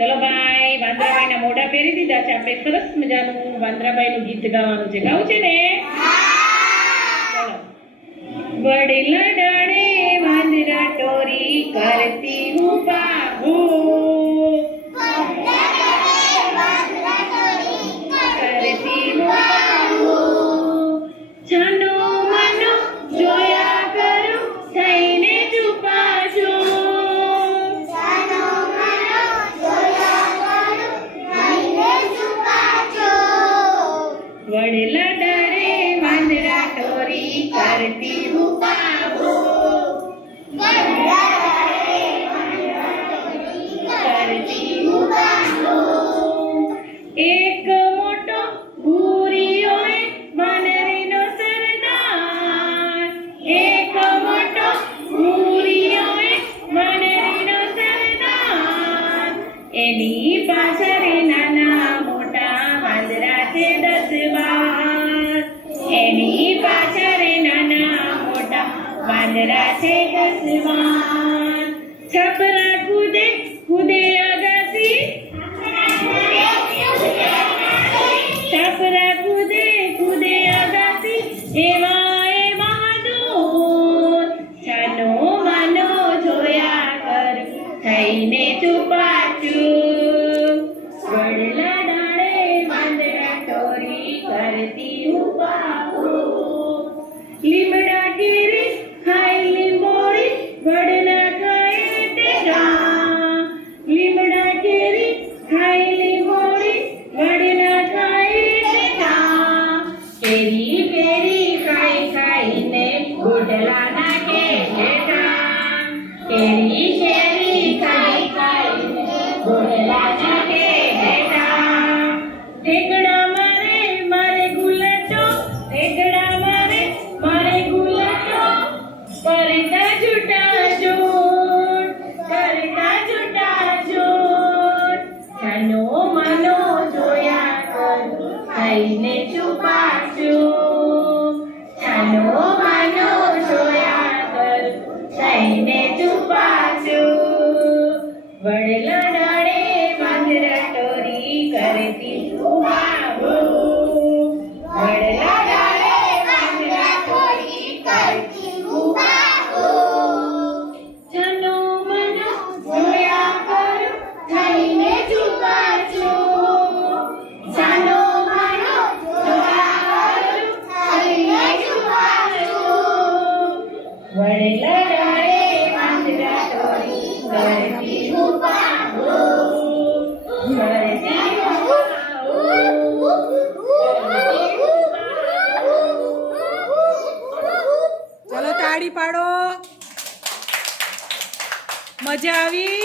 ચલો ભાઈ, વાંદરાભાઈના મોઢા પહેરી દીધા છે. આપણે સરસ મજાનું વાંદરાભાઈનું ગીત ગાવાનું છે. ગાવું છે ને? ચલો. વડલા ડાળે વાંદરા ટોરી કરતી હું બાહુ, કરતી હું બાહુ. છાનો માનો જોયા કરું થઈને છુપાજો. વડલા ડાળે વાંદરા ટોરી કરતી હું બાહુ, કરતી હું બાહુ. એક મોટો ભૂરીઓએ વાનરીનો સરદાર, એક મોટો ભૂરીઓએ વાનરીનો સરદાર. એની પાછળ નાના મોટા વાંદરા છે 10-12. એની પાછળ નાના મોટા વાંદરા છે 10-12. છપરા કૂદે કૂદે અગાસી, છપરા કૂદે કૂદે અગાસી, એવા એ બહાદુર. છાનો માનો જોયા કર થઈને છુપાચું. વડલા ડાળે વાંદરા ટોરી કરતી હું બાહુ. લીમડા કેરી ખાય લીંબોળી, વડના ખાય તેરા. લીમડા કેરી ખાય લીંબોળી, વડના ખાય તેરા. કેરી કેરી ખાઈ ખાઈને ગોટલા નાખે હેઠા. કેરી કેરી ખાઈ ખાઈને ગોટલા નાખે હેઠા. ઠેકડા મારે મારે ગુલાટો, ઠેકડા મારે મારે ગુલાટો. કરતા છૂટા જોડ, કરતા છૂટા જોડ. છાનો માનો જોયા કર થઈને છુપાચું. છાનો માનો જોયા કર થઈને છુપાચું. વડલા ડાળે વાંદરા ટોરી કરતી હું બાહુ. વડલા ડાળે વાંદરા ટોરી કરતી હું બાહુ. છાનો માનો જોયા કર થઈને છુપાચું. છાનો માનો જોયા કર થઈને છુપાચું. વડલા ડાળે વાંદરા ટોરી કરતી હું બાહુ, કરતી હું બાહુ, કરતી હું બાહુ. ચલો તાળી પાડો. મજા આવી?